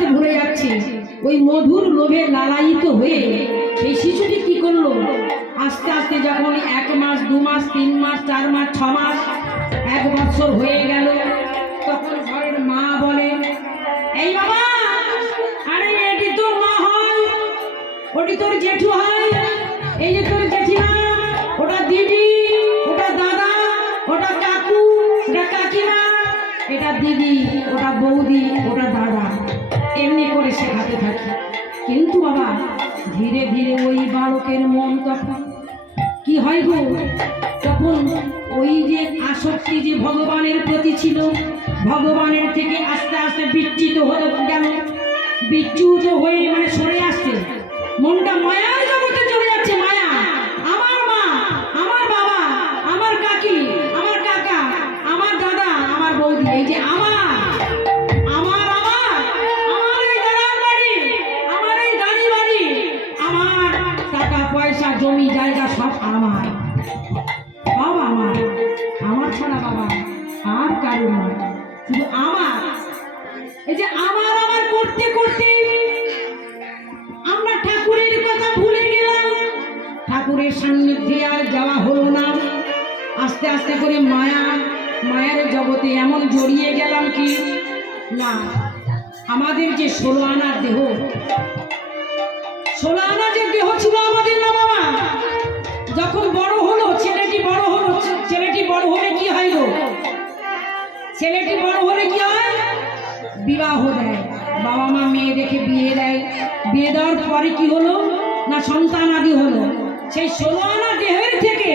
আস্তে ঘুরে যাচ্ছে। ওই মধুর লোভে লালায়িত হয়ে সেই শিশুটি কি করল? আস্তে আস্তে যখন এক মাস, দু মাস, তিন মাস, চার মাস, ছ মাস, এক বছর হয়ে গেল, তখন ঘরের মা বলে, এই বাবা, আরে এটি তোর মা হয়, ওটি তোর জেঠু হয়। কিন্তু বাবা, ধীরে ধীরে ওই বালকের মন তখন কি হয় গো? তখন ওই যে আসক্তি যে ভগবানের প্রতি ছিল, ভগবানের থেকে আস্তে আস্তে বিচ্যুত হতে গেল বিচ্যুত হয়ে মানে সরে আসছে। মনটা মায়ার ঠাকুরের সান্নিধ্যে আর যাওয়া হলো না। আস্তে আস্তে করে মায়া, মায়ের জগতে এমন জড়িয়ে গেলাম কি? না, আমাদের যে ষোলো আনার দেহ, ষোলো আনার যে দেহ ছিল আমাদের না বাবা। যখন বড় হলো, ছেলেটি বড় হলো, ছেলেটি বড় হলে কি হয় গো? ছেলেটি বড় হলে কি হয়? বিবাহ দেয়। বাবা মা মেয়ে দেখে বিয়ে দেয়। বিয়ে দেওয়ার পরে কি হলো? না, সন্তান আদি হলো। সেই ষোলো আনা দেহের থেকে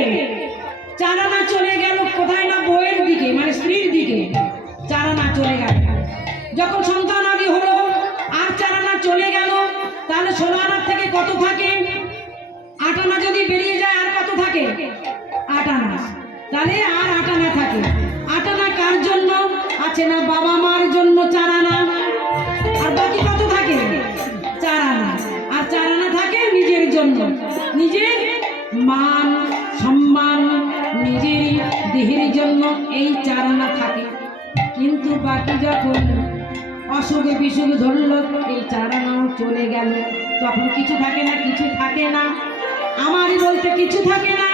চার আনা চলে গেল কোথায় না বউয়ের দিকে মানে স্ত্রীর দিকে চার আনা চলে গেল। যখন সন্তান আদি হলো, আর চার আনা চলে গেল, তাহলে ষোলো আনার থেকে কত থাকে? আট আনা যদি বেরিয়ে যায়, আর কত থাকে? আট আনা। তাহলে আর আট আনা থাকে। আট আনা কার জন্য? আছে না বাবা নিজের মান, সম্মান, নিজের দেহের জন্য এই চারণা থাকে। কিন্তু বাকি যখন অসুখে বিসুখে ধরল, এই চারণাও চলে গেল। তখন কিছু থাকে না, কিছু থাকে না। আমারই বলতে কিছু থাকে না।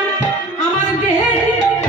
আমার দেহের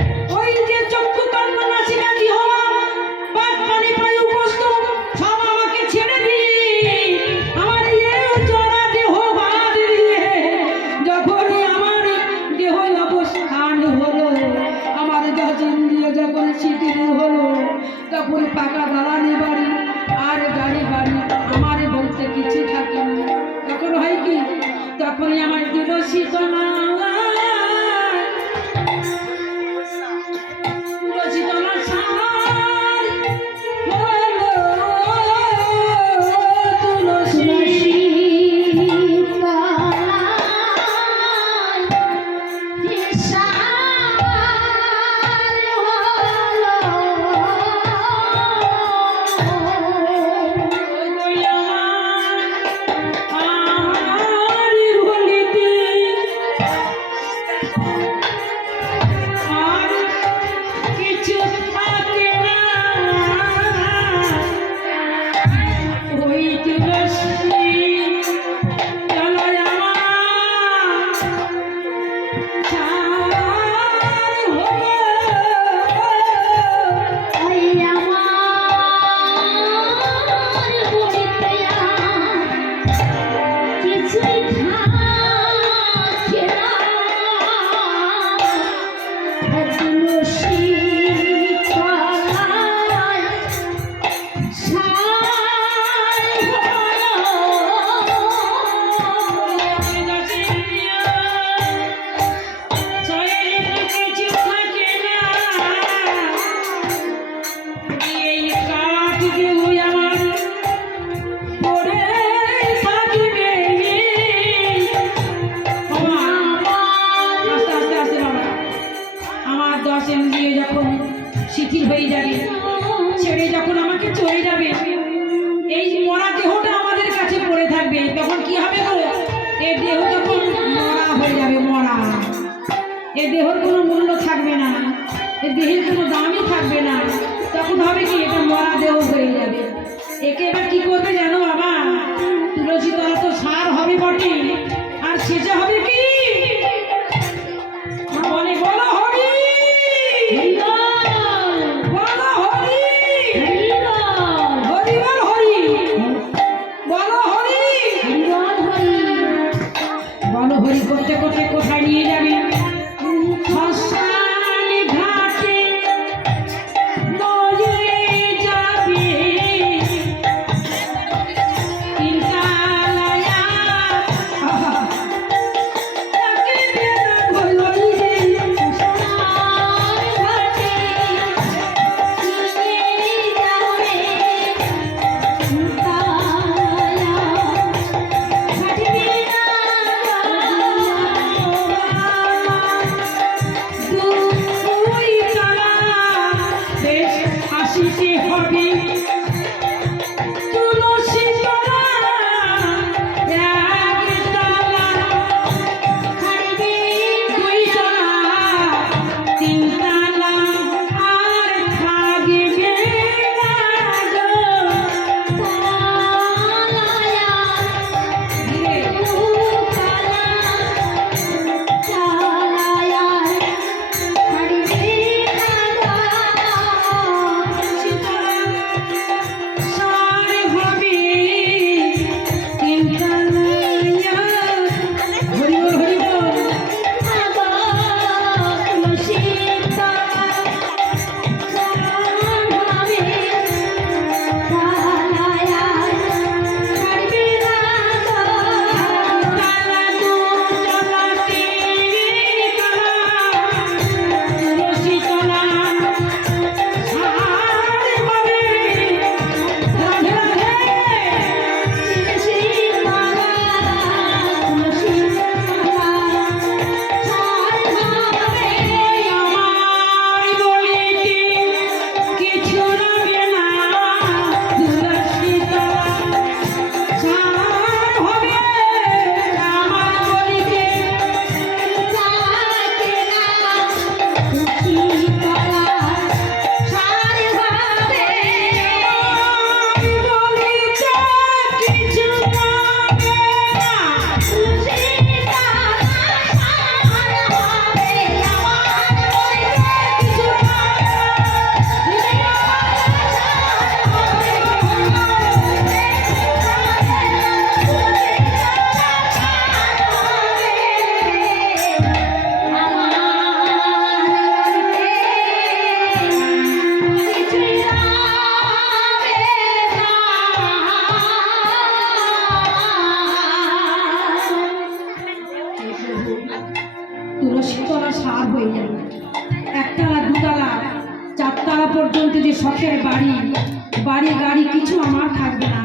শিথিল হয়ে যাবে। ছেড়ে যখন আমাকে চলে যাবে, এই মরা দেহটা আমাদের কাছে পড়ে থাকবে। তখন কি হবে গো? এ দেহ তখন মরা হয়ে যাবে, মরা। এ দেহর কোনো মূল্য থাকবে না। এ দেহের কোনো দামই থাকবে না। তখন হবে কি? এটা মরা দেহ হয়ে যাবে। একে এবার কি করবে জানো বাবা? তুলসী তারা তো সার হবে বটে। আর সেজা হবে কোথায় নিয়ে যাবে? পর্যন্ত যে শখের বাড়ি বাড়ি, গাড়ি কিছু আমার থাকবে না।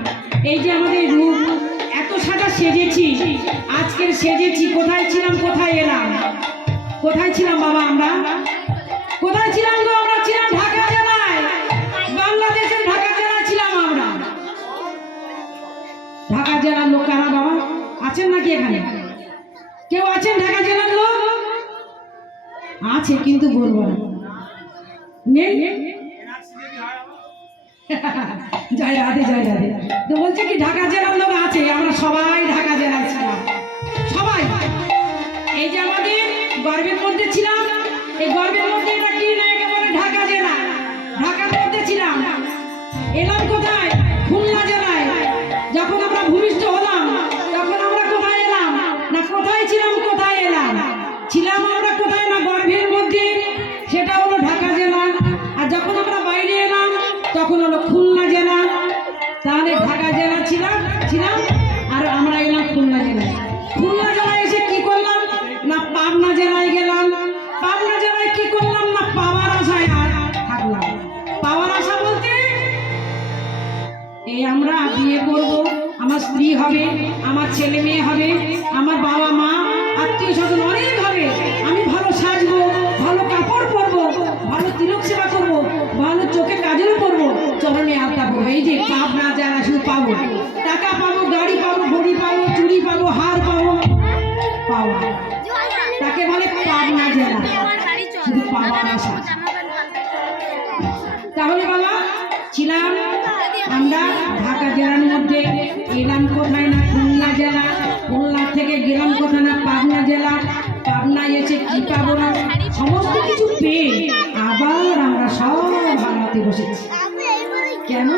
এই যে আমাদের রূপ, এত সাজা সেজেছি, আজকের সেজেছি, কোথায় ছিলাম, কোথায় এলাম? কোথায় ছিলাম বাবা আমরা? কোথায় ছিলাম গো আমরা? ছিলাম ঢাকা জেলায়। বাংলাদেশের ঢাকা জেলায় ছিলাম আমরা। ঢাকা জেলার লোক কারা বাবা? আছেন নাকি এখানে? কেউ আছেন ঢাকা জেলার লোক? আছে, কিন্তু বলব না। নেই? জয় রাধে জয় রাধে। তো বলছে কি, ঢাকা জেলার লোক আছে, আমরা সবাই ঢাকা জেলায় ছিলাম। সবাই। এই যে আমাদের গর্বের মধ্যে ছিলাম, এই গর্বের মধ্যে এটা কি না একেবারে ঢাকা জেলা? ঢাকার মধ্যে ছিলাম। এলাম কোথায়? বিয়ে করব, আমার স্ত্রী হবে, আমার ছেলে মেয়ে হবে, আমার বাবা মা, আত্মীয় স্বজন অনেক হবে। আমি ভালো সাজবো, ভালো কাপড় পরবো, ভালো তিলক সেবা করব, ভালো চোখে কাজল করব। চরণে আত্মা পাবো এই যে পাপ না যারা, শুধু পাবো টাকা পাবো পাবো এলাম কোথায় না খুলনা জেলা? খুলনা থেকে গেলাম কোথায় না পাবনা জেলা? পাবনায় এসে কি পাবো? না সমস্ত কিছু পেয়ে আবার আমরা সব হারাতে বসেছি। কেন?